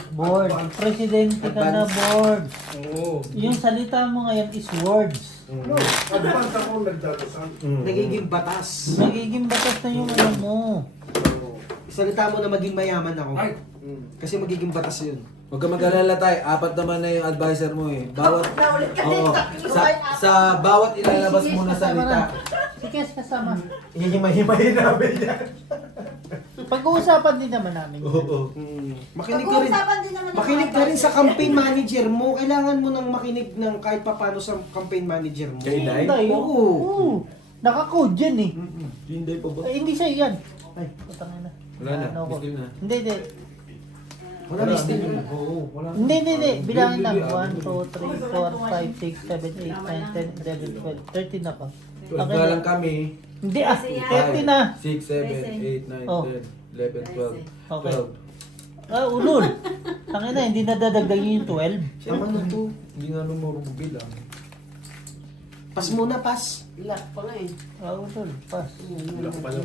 Presidente ka na, board. Oo. Yung salita mo ngayon is words. no, advance ako nagdadasal. Nagiging batas. Nagiging batas na yung ano mo. Salita mo na maging mayaman ako. Ay, Kasi magiging batas yun. Huwag ka mag-alala tayo. 4 naman na yung advisor mo eh. Bawat, Naulit ka oo, din. sa bawat ilalabas mo na salita. Si Kes kasama. Hihimay-himay namin yan. Pag-uusapan din naman namin. Oo. Makinig ka rin. Pag-uusapan din naman ng Makinig mga ka rin sa advisor. campaign manager mo. Kailangan mo nang makinig ng kahit papano sa campaign manager mo. Kay Day? Day, Oo. oo. Naka-code yan eh. Hindi pa ba? Hindi siya yan. Ay, putangin na. Wala na. Ano ko? Listing na. Hindi. Wala listing yun. Oo, wala. Hindi. Bilangin lang. Hindi, 1, 2, 3, 4, 5, 6, 7, 8, 9, 10, 11, 12, 13 na pa. 12 na lang kami. Hindi 13 na. 6, 7, 8, 9, Oh. 10, 11, 12. Okay. 12. Ulol. Tangin na, hindi nadadagdagan yung 12. Tama na to. Hindi nga nung marunong bilang. Pas muna, pas. Ilak pa nga eh. Ulol. Pas.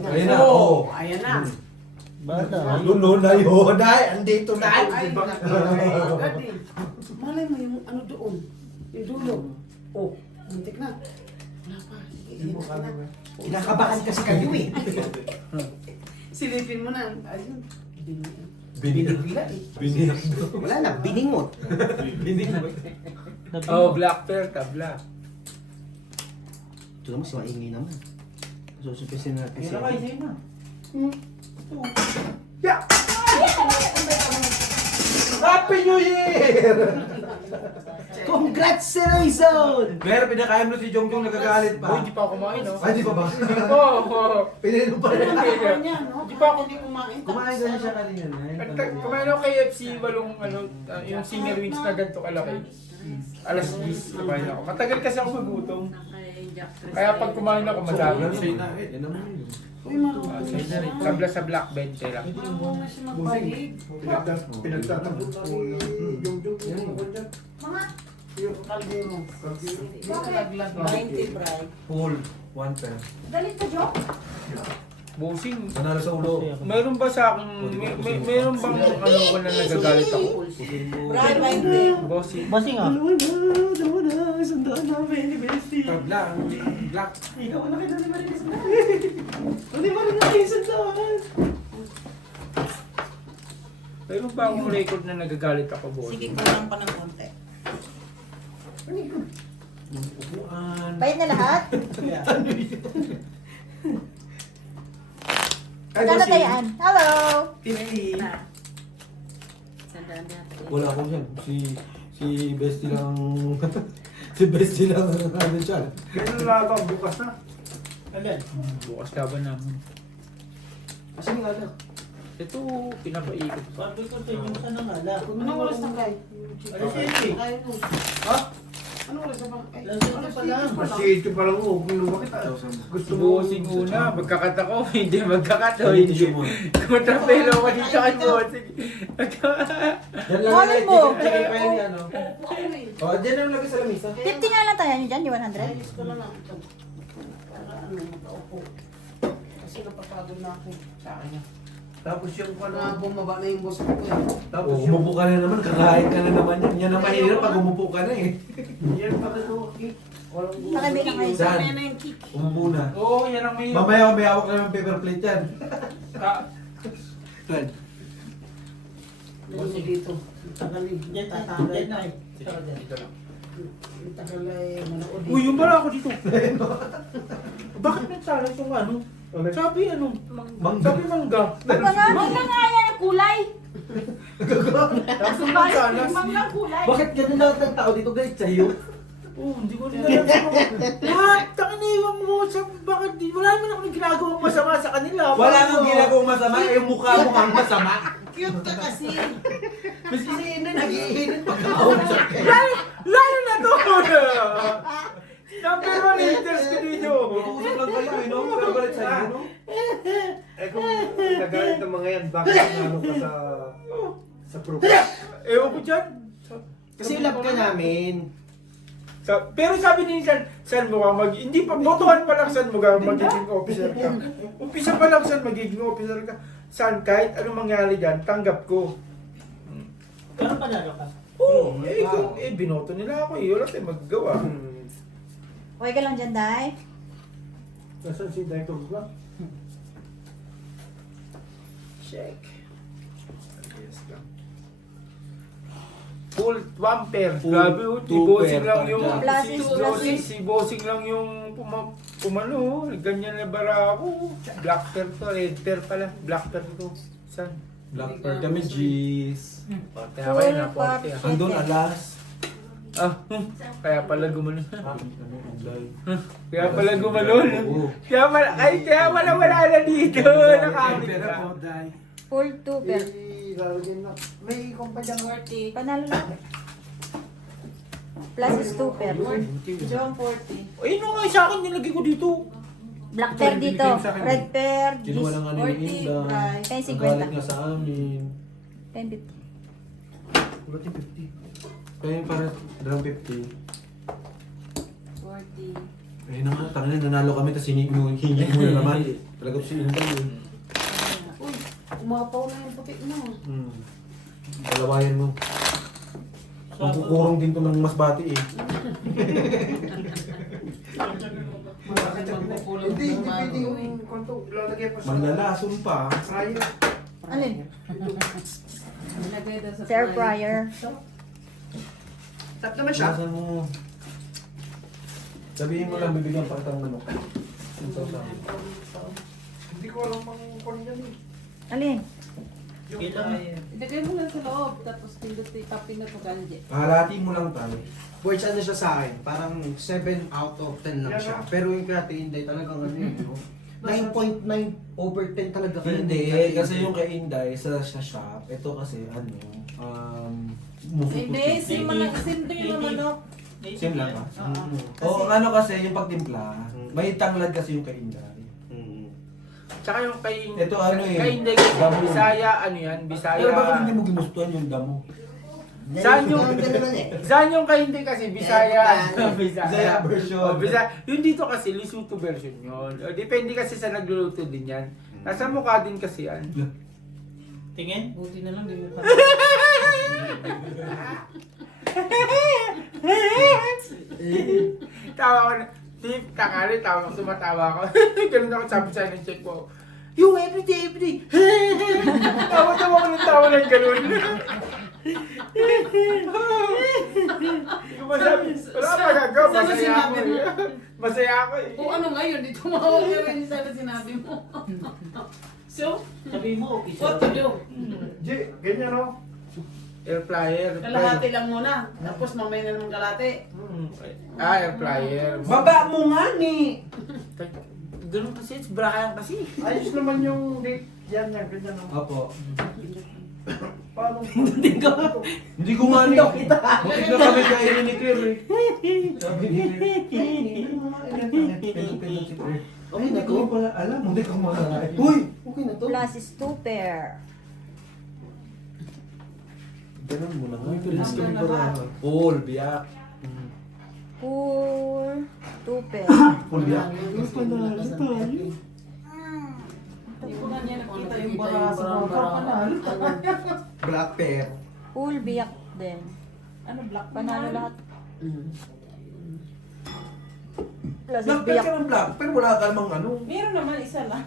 Ayun na. Oo. Ayan na. Bala. Lulo na yun. Ay, andito na. Ay, agad eh. Malay mo yung ano doon. Yung dulo. Oh, muntik na. Wala pa. Sige, hindi mo hintak na. kaya. Kinakabahan kasi kayo eh. Silipin mo na. Ayun. Binigla eh. Binig. Wala na, biningot. Binig. Oh, black pear ka, black. Ito naman, si maingay naman. Susupisin natin Kaya siya. na kayo sa'yo na. Yeah! Happy New Year! Congratulations! Pero pinakain mo si Jongjong nagagalit Boy, pa. hindi pa ako kumain, no? Ay, di pa ba? Oo. Pinainom pa rin. Di pa ako kumain. Kumain ka na siya kanina. Kumain ako kay FC, walong ano, yung senior wings na ganito kalaki. Alas 10, kumain ako. Matagal kasi ako magutom. Kaya pag kumain ako, madami. Yan naman yun. Uy, marunong. Sabla sa black bed, lang. Marunong na siya magpalig. Pinagtatanggol na ni Jongjong yung mga dyan. Mga Yung Kaldero. kaldero. Dito nalaglag. 90 bright. Full. 1 pair. Galit ka, Jo? Bossing, Nanalo sa ulo. mayroon ba sa akin, mayroon bang ano ko na nagagalit ako? Bright, 90. Bossing. Basing ah. Black. Black. Mayroon ba akong record na nagagalit ako, bossing? Sige, kulang pa ng konti. Upuan. Bayad na lahat? Ay, Magkano bossing. tayaan? Hello! Wala akong yan. Si Bestie lang. Si Bestie lang ano siya. Kailan lalabang bukas na? Bukas laban namin. Kasi nga lang. Ito, pinapaikot pa. Sabi ko sa inyo, saan ang ala? Anong oras na kayo? Alas 7. Kayo mo. Ha? Anong oras na ba? Ay, Alas 7 pa lang. Masito pa lang ako, kinuha kita. Gusto mo? Bossing una, magkakat ako, hindi magkakat o hindi. Kumatrapelo ko dito kay bossing. Yan lang Malay yan. mo. Check pa yan ano. Oh, dyan lang lagay sa lamisa. 50 nga lang tayo nyo dyan, di 100? ayos ko na lang ito. Para ano, makaupo. Kasi napapagod na ako sa kanya. Tapos yung Para bumaba na yung boss ko eh. Tapos Oh, yung... umupo ka na naman, kakain ka na naman yan. Yan ang mahirap pag umupo ka na eh. Yan pa rin ako. Walang gusto. Nakabilang kayo. Saan? Mamaya na yung kick. Umupo na. Oo, yan ang may... Mamaya may hawak na ng paper plate yan. Ah, Lalo dito. Tagal eh. Yan, Tatangay yan, na yan. eh. Dito lang. Tagal ay manood eh. Uy, yung pala ako dito. Bakit nagsalas yung ano? Sabi ano? Sabi mangga. Mangga nga yan ang kulay. Tapos yung nagsalas. Mangga kulay. Bakit ganun lahat ng tao dito guys sa'yo? Oh, hindi ko rin alam sa mga... Lahat! Takiniwang mo sa... Bakit di... Wala naman ako ginagawang masama sa kanila. Wala nang ginagawang masama, yung mukha mo kang masama. Cute ka kasi. Miski si Ina nag-iinit pagka-usap kayo. Lalo na to! Number 1 haters ko dito. Usap lang kayo, no? Pero galit sa'yo, no? Eh kung nagalit ng mga yan, bakit ano ka sa proof? Ewan ko dyan. Kasi love ka namin. Pero sabi ni San mukhang hindi pa, botohan pa lang San mukhang magiging officer ka. Umpisa pa lang San magiging officer ka. San, kahit anong mangyari dyan, tanggap ko. Pero panalo ka. Oo, binoto nila ako eh. Wala tayong magagawa. Okay ka lang dyan, Day? Nasaan si Director ba? Check. Yes lang. Full one pair. Full Grabe oh, si two Bossing pair lang yung talaga. si Bossing lang yung pumano, ganyan na bara ako. Black pair to, red pair pala. Black pair to. San? Black pearl kami, G's. Kaya kayo na forte ah. Andun, alas. Kaya pala gumanon. Kaya Alas pala yung gumanon. Oo. Kaya wala na dito. Nakamit Pero ka. ako, Day. Full 2 pair. Lalagyan na. May kumpanyang Panalo lang. Plus is 2 pair. John 40. Ayun nga sa akin nilagay ko dito. Black pair dito. Red pair. Kinuha lang ano yung 40, Inda. right. Kaya 50. Nagalit nga sa amin. 10-50. Ulat yung 50. Kaya yung parang drum 50. 40. Ayun na nga, tangin na, nanalo kami, tapos hingi mo na naman. Talaga si Inda yun. Uy, umapaw na yung puti mo. Dalawayan mo. Magkukurong din to ng masbati eh. Bakit magpupulong Hindi ng pwede mago? yung konto. Lalagay pa sa Manlalason pa. fryer. Alin? Nilagay daw sa Fair fryer. Tap naman siya. Nasa mo. Sabihin mo lang, bibigyan pa kitang manok. Yung sausawan. Hindi ko alam ang kung yan eh. Alin? Yung Ilang- fryer. Ilagay mo lang sa loob, tapos pindutin tapin na pagkalye. Halati mo lang tayo. Boys, ano siya sa akin? Parang 7 out of 10 lang siya. Pero yung kay Ate Inday talagang ano yun, no? 9.9 over 10 talaga kayo. Hindi, kasi yung kay Inday sa shop, ito kasi ano, Hindi, sim lang, sim to yung manok. Same lang ka? Oo. Oo, ang ano kasi, yung pagtimpla, may tanglad kasi yung kay Inday. Tsaka yung kay... Ito ano eh, Kay hindi damo. Bisaya, ano yan? Bisaya... Pero bakit hindi mo ginustuhan yung damo? Saan yung... Saan yung kay hindi kasi? Bisaya... Bisaya version. Oh, Bisaya. Yung dito kasi, Lesotho version yun. Depende kasi sa nagluluto din yan. Nasa mukha din kasi yan. Tingin? Buti na lang, di mo pa. Tawa ko na. Tip, takali, tawa ko, sumatawa ko. Ganun ako sabi sa ng check ko. Yung everyday. Tawa-tawa ko ng tawa ng ganun. Hindi ko masabi. Wala ka magagawa. Sana Masaya ako sinabi mo. eh. Masaya ako eh. Kung ano ngayon, di tumawag ka rin sana sinabi mo. So, Sabi mo, okay what to do? G, ganyan o. Air fryer. Kalahati lang muna. Tapos mamaya na naman kalahati. Air fryer. Baba mo nga ni! Ganun kasi, brahan kasi. Ayos naman yung date. Yan, ganyan o. Opo. Paano? Hindi ko nga ni. Buti na kami kainin ni Claire eh. Sabi ni Claire. Pinag si Claire. Okay na Hindi ko to. pala alam, hindi ko makakain. Uy! Okay na to. Plus is 2 pair. Ganun mo na nga. Pilas kami para. Paul, biyak. Full 2 pair. Paul, biyak. Hindi ko na niya nakita yung bara sa mga Black pair. Full biyak din. Ano, black Panalo lahat. Plus is Black biyak. ka ng black, pero wala ka namang ano. Meron naman isa lang.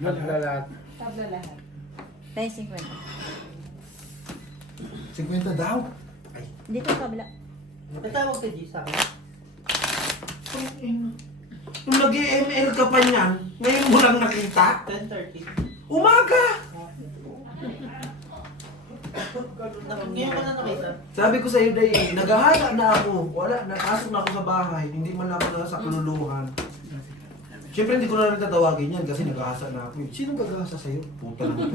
Naglalat. Tabla lahat. 10-50. 50 daw. Dito sa kabila. Tatawag ka, G, sa akin. Nung nag-ML ka pa niyan, ngayon mo lang nakita? 10:30. Umaga! Ngayon ko na nakita. Sabi ko sa'yo, Day, naghahaya na ako. Wala, napasok na ako sa bahay. Hindi man ako nasa kaluluhan. Siyempre, hindi ko na rin tatawagin yan kasi naghahasa na ako. Sinong gagasa sa'yo? Puta naman.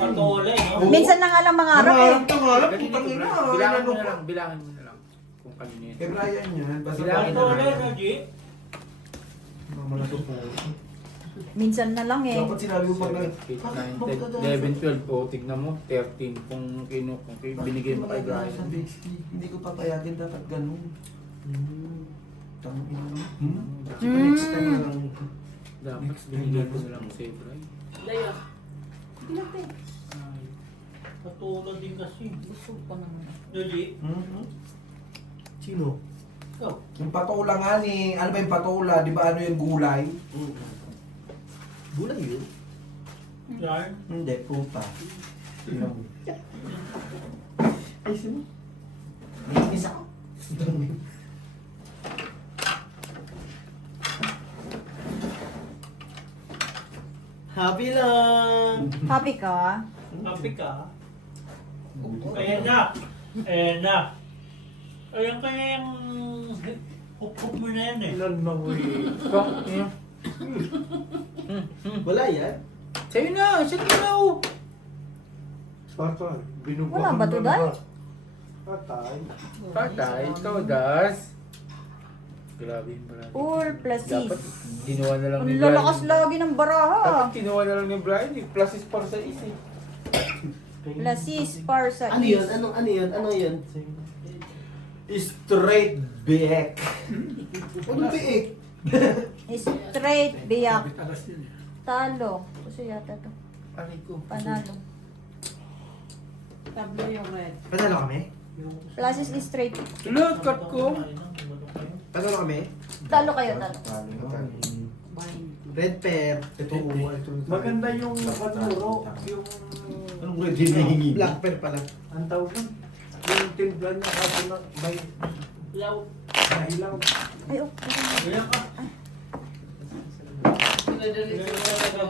Pantole, no? Minsan na nga lang mangarap eh. Nangarap, Ganito, putang ina. bilangin mo Ano na pa? lang, bilangin mo na lang. Kung kanino yun. Kay Brian yan. Basta Bilangin mo Pantole, na no, lang. G? Mama na to po. Minsan na lang eh. Dapat sinabi mo pag 8, 9, 10, 11, 12. O, tignan mo. 13. Kung binigay mo kay Brian. Hindi ko papayagin dapat ganun. Tangin na. Next time na lang. Dapat binigay mo na lang sa'yo, Brian. Daya. Patulog din kasi. Busog pa naman. No, G? Sino? Ikaw. Yung patola nga ni, ano ba yung patola? Di ba ano yung gulay? Gulay yun. Yarn. Hindi, puta. Ay, sino? Naiinis ako. Happy lang! Happy ka? Happy ka? Ayan na. Ayan na. Ayan kaya yung hook mo na yan eh. Wala yan? Sa'yo na, sa'yo na. Patay. Binubuhan Wala ba to, na Day? lahat. Patay. Patay, ikaw, Das. Grabe yung Brian. All pluses. Dapat ginawa na lang Ang ni Brian. lalakas lagi ng baraha. Dapat ginawa na lang ni Brian. Plus is para sa is eh. Pluses para sa Ano yun? Ano yun? Ano yun? Straight back. Ano biik? Straight biyak. Talo. Gusto yata to. Aray ko. Panalo. Tablo yung red. Panalo kami? Pluses is straight. Look, cut ko. Panalo kami? Talo kayo, talo. Red pair. Ito Maganda yung panuro. Yung... Anong red din nahingi? Black pair pala. Ang tawag nun? Yung timpla niya kasi may Ilaw. mahilaw. Ay, oh. Ayan ka. Pinadali sila sa